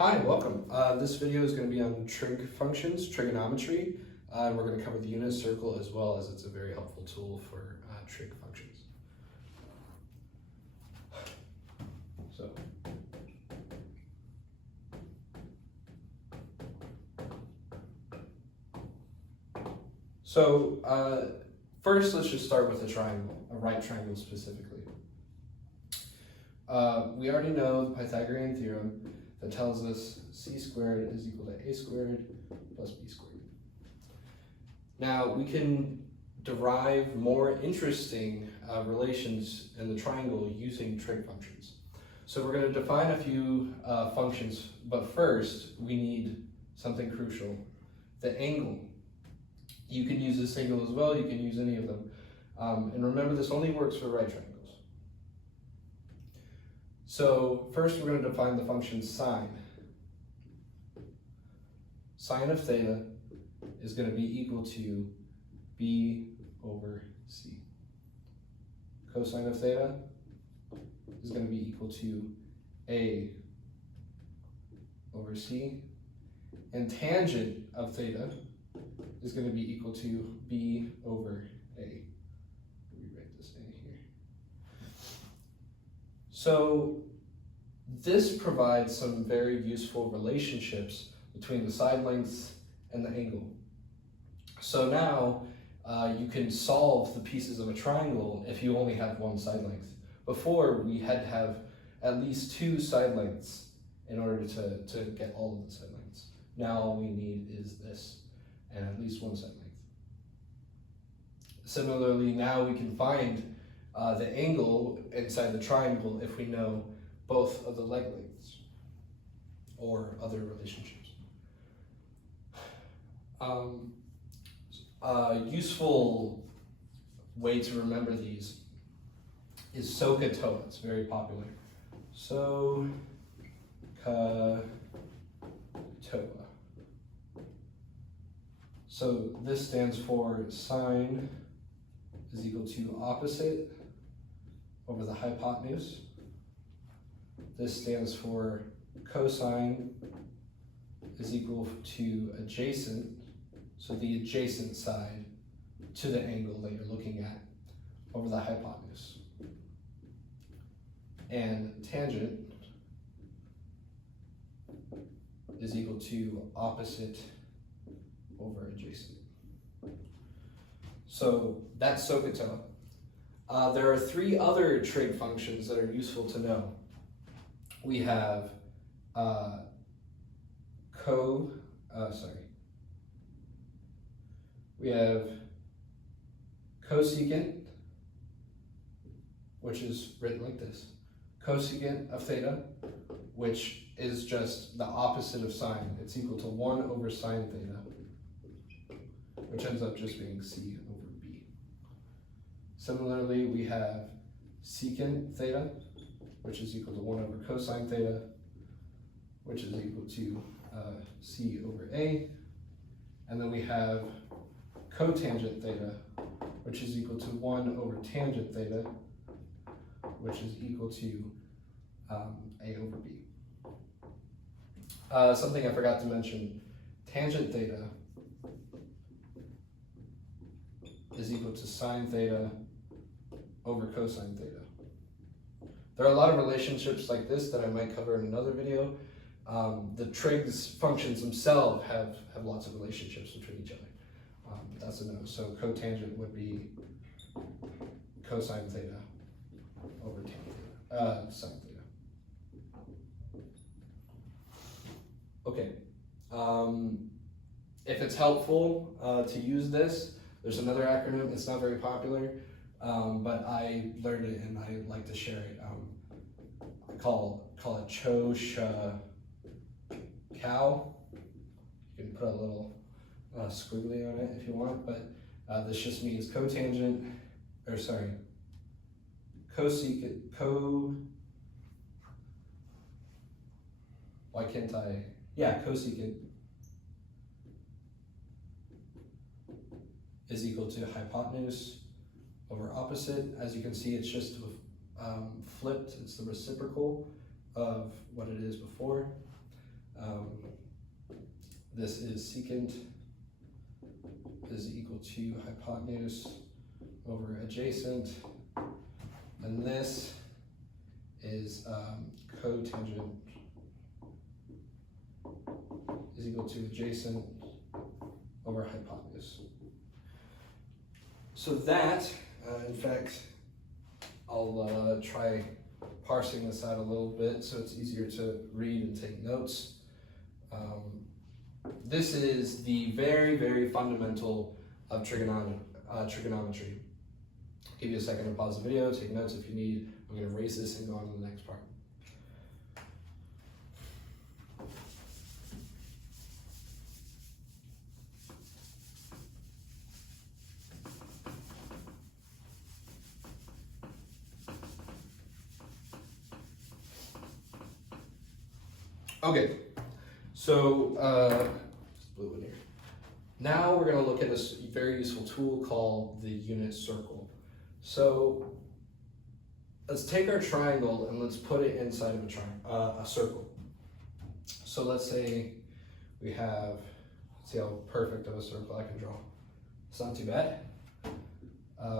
Hi, welcome. This video is going to be on trig functions, trigonometry. We're going to cover the unit circle as well, as it's a very helpful tool for trig functions. First let's just start with a triangle, a right triangle specifically. We already know the Pythagorean theorem that tells us c squared is equal to a squared plus b squared. Now we can derive more interesting relations in the triangle using trig functions. So we're going to define a few functions, but first we need something crucial, the angle. You can use this angle as well, you can use any of them. And remember, this only works for right triangles. So first we're going to define the function sine. Sine of theta is going to be equal to b over c. Cosine of theta is going to be equal to a over c. And tangent of theta is going to be equal to b over a. Rewrite this a here. So this provides some very useful relationships between the side lengths and the angle. So now you can solve the pieces of a triangle if you only have one side length. Before, we had to have at least two side lengths in order to get all of the side lengths. Now all we need is this, and at least one side length. Similarly, now we can find the angle inside the triangle if we know both of the leg lengths or other relationships. A useful way to remember these is SOHCAHTOA. It's very popular. SOHCAHTOA. So this stands for sine is equal to opposite over the hypotenuse. This stands for cosine is equal to adjacent, so the adjacent side to the angle that you're looking at over the hypotenuse. And tangent is equal to opposite over adjacent. So that's SOHCAHTOA. There are three other trig functions that are useful to know. We have cosecant, which is written like this. Cosecant of theta, which is just the opposite of sine. It's equal to 1 over sine theta, which ends up just being c over b. Similarly, we have secant theta, which is equal to 1 over cosine theta, which is equal to c over a. And then we have cotangent theta, which is equal to 1 over tangent theta, which is equal to a over b. Something I forgot to mention, tangent theta is equal to sine theta over cosine theta. There are a lot of relationships like this that I might cover in another video. The trigs functions themselves have lots of relationships between each other. That's a no. So cotangent would be cosine theta over sine theta. Okay. If it's helpful to use this, there's another acronym. It's not very popular, but I learned it and I like to share it. I call it CHO-CHA-COW. You can put a little squiggly on it if you want, but this just means cosecant, cosecant is equal to hypotenuse over opposite. As you can see, it's just flipped. It's the reciprocal of what it is before. this is secant is equal to hypotenuse over adjacent, and this is cotangent is equal to adjacent over hypotenuse. So that, in fact, I'll try parsing this out a little bit so it's easier to read and take notes. This is the very, very fundamental of trigonometry. Give you a second to pause the video, take notes if you need. I'm going to erase this and go on to the next part. Okay, so just blue in here. Now we're going to look at this very useful tool called the unit circle. So let's take our triangle and let's put it inside of a circle. So let's say we have, let's see how perfect of a circle I can draw. It's not too bad.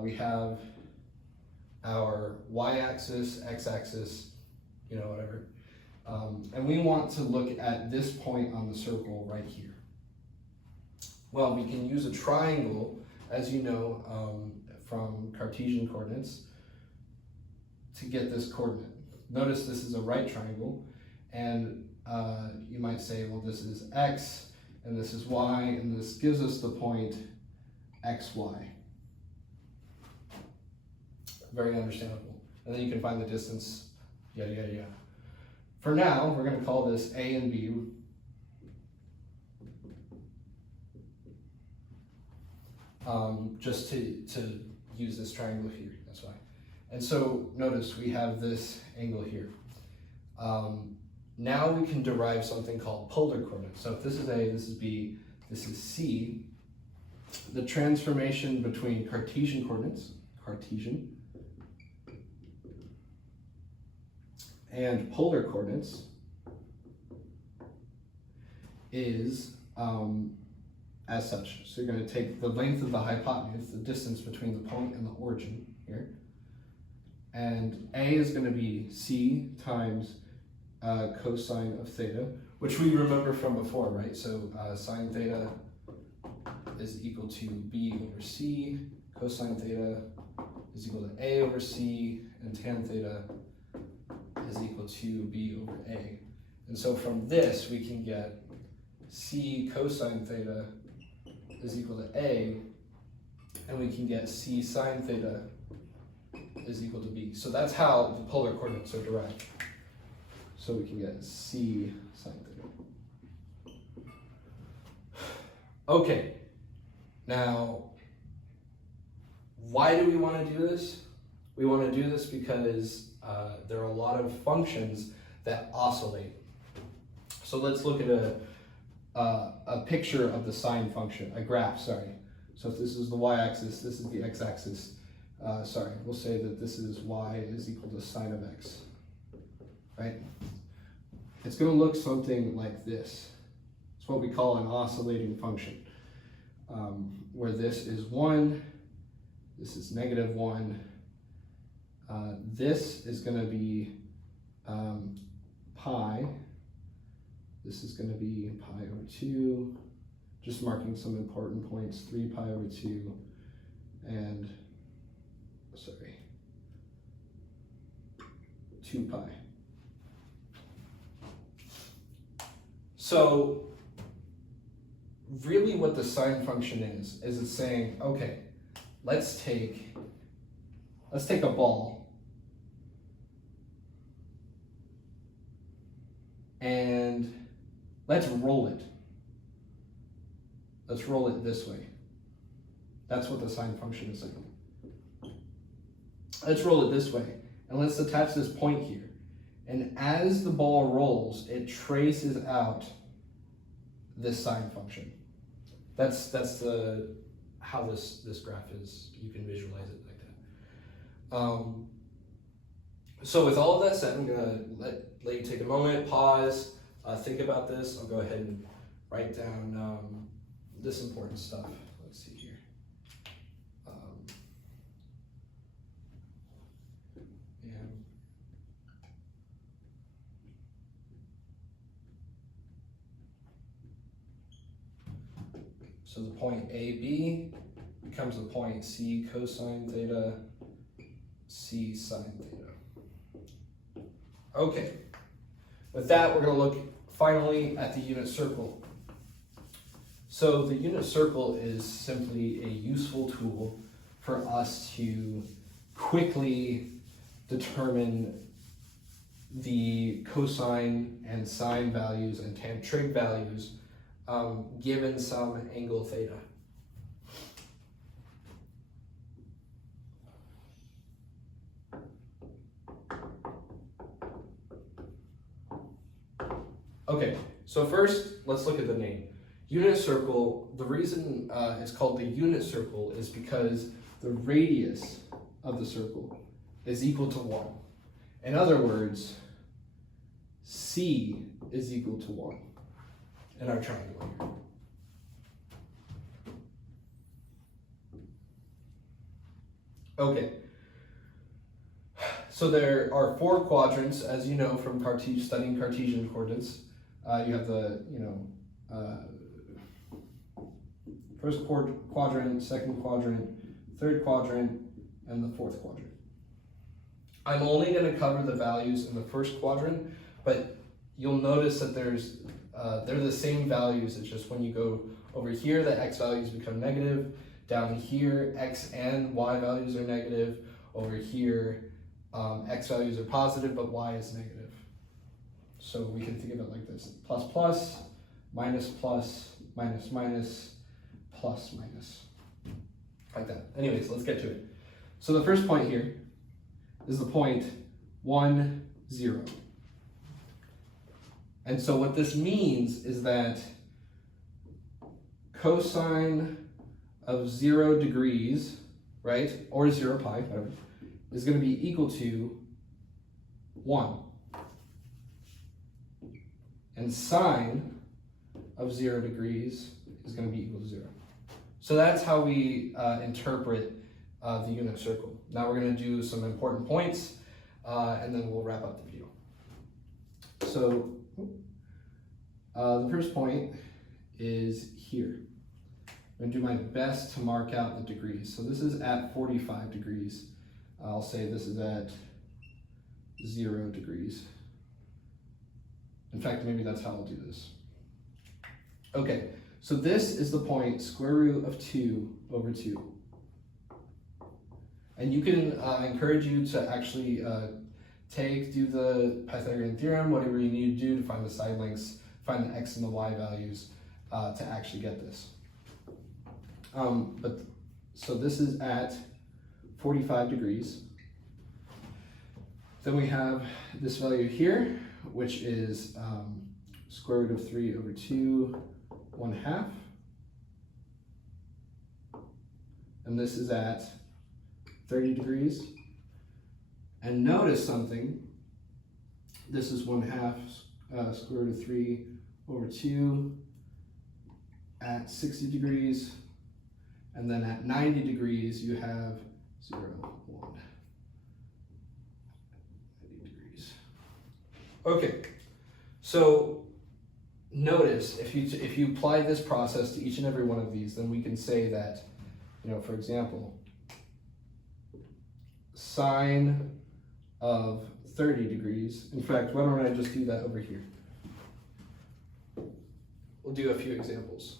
We have our y-axis, x-axis, you know, whatever. And we want to look at this point on the circle right here. Well, we can use a triangle, as you know, from Cartesian coordinates to get this coordinate. Notice this is a right triangle, and you might say, well, this is x, and this is y, and this gives us the point xy. Very understandable. And then you can find the distance, yada, yada, yada. For now, we're going to call this A and B. Just to use this triangle here, that's why. And so notice we have this angle here. Now we can derive something called polar coordinates. So if this is A, this is B, this is C, the transformation between Cartesian coordinates, Cartesian, and polar coordinates is as such. So you're going to take the length of the hypotenuse, the distance between the point and the origin here, and A is going to be C times cosine of theta, which we remember from before, right? So sine theta is equal to B over C, cosine theta is equal to A over C, and tan theta is equal to B over A. And so from this, we can get C cosine theta is equal to A, and we can get C sine theta is equal to B. So that's how the polar coordinates are derived. So we can get C sine theta. Okay, now, why do we want to do this? We want to do this because there are a lot of functions that oscillate. So let's look at a picture of the sine function, a graph, sorry. So if this is the y-axis, this is the x-axis. We'll say that this is y is equal to sine of x, right? It's going to look something like this. It's what we call an oscillating function, where this is 1, this is negative 1, this is going to be pi, this is going to be pi over 2, just marking some important points, 3 pi over 2, and, 2 pi. So, really what the sine function is it's saying, okay, let's take a ball and let's roll it. Let's roll it this way. That's what the sine function is saying. Let's roll it this way, and let's attach this point here. And as the ball rolls, it traces out this sine function. That's how this graph is. You can visualize it like that. So with all of that said, I'm gonna let you take a moment, pause, think about this. I'll go ahead and write down this important stuff. Let's see here. So the point AB becomes the point C cosine theta, C sine theta. Okay, with that we're going to look finally at the unit circle. So the unit circle is simply a useful tool for us to quickly determine the cosine and sine values and tan trig values given some angle theta. Okay, so first let's look at the name. Unit circle, the reason it's called the unit circle is because the radius of the circle is equal to 1. In other words, C is equal to 1 in our triangle here. Okay, so there are 4 quadrants, as you know from studying Cartesian coordinates. You have the, first quadrant, second quadrant, third quadrant, and the fourth quadrant. I'm only going to cover the values in the first quadrant, but you'll notice that they're the same values. It's just when you go over here, the x values become negative. Down here, x and y values are negative. Over here, x values are positive, but y is negative. So we can think of it like this: plus plus, minus plus, minus minus, plus minus, like that. Anyways, let's get to it. So the first point here is the point 1, 0. And so what this means is that cosine of 0 degrees, right, or 0 pi, whatever, is going to be equal to 1. And sine of 0 degrees is going to be equal to 0. So that's how we interpret the unit circle. Now we're going to do some important points, and then we'll wrap up the video. So the first point is here. I'm going to do my best to mark out the degrees. So this is at 45 degrees. I'll say this is at 0 degrees. In fact, maybe that's how I'll do this. Okay, so this is the point square root of 2 over 2. And you can encourage you to actually do the Pythagorean theorem, whatever you need to do to find the side lengths, find the x and the y values to actually get this. So this is at 45 degrees. Then we have this value here, which is square root of 3 over 2, 1/2. And this is at 30 degrees. And notice something. This is 1/2 square root of 3 over 2 at 60 degrees. And then at 90 degrees, you have 0, 1. 90 degrees. Okay, so notice if you apply this process to each and every one of these, then we can say that, for example, sine of 30 degrees. In fact, why don't I just do that over here? We'll do a few examples.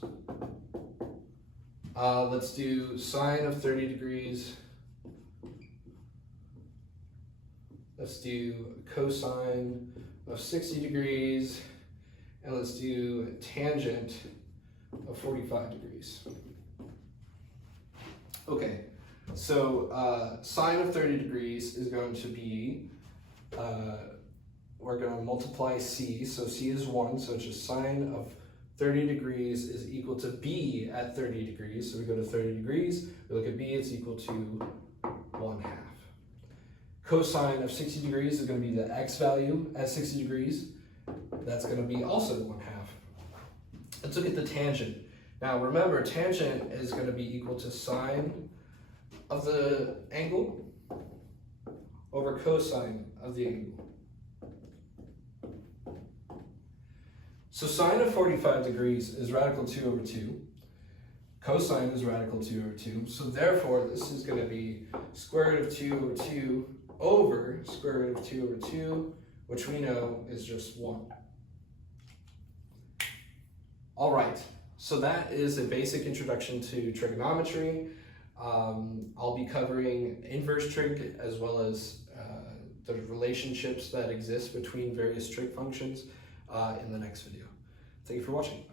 Let's do sine of 30 degrees. Let's do cosine of 60 degrees. And let's do tangent of 45 degrees. Okay, so sine of 30 degrees is going to be, we're going to multiply c. So c is 1, so it's just sine of 30 degrees is equal to b at 30 degrees. So we go to 30 degrees, we look at b, it's equal to 1/2. Cosine of 60 degrees is going to be the x value at 60 degrees. That's going to be also 1/2. Let's look at the tangent. Now remember, tangent is going to be equal to sine of the angle over cosine of the angle. So sine of 45 degrees is radical 2 over 2. Cosine is radical 2 over 2. So therefore, this is going to be square root of 2 over 2 over square root of 2 over 2, which we know is just 1. All right, so that is a basic introduction to trigonometry. I'll be covering inverse trig as well as the relationships that exist between various trig functions in the next video. Thank you for watching.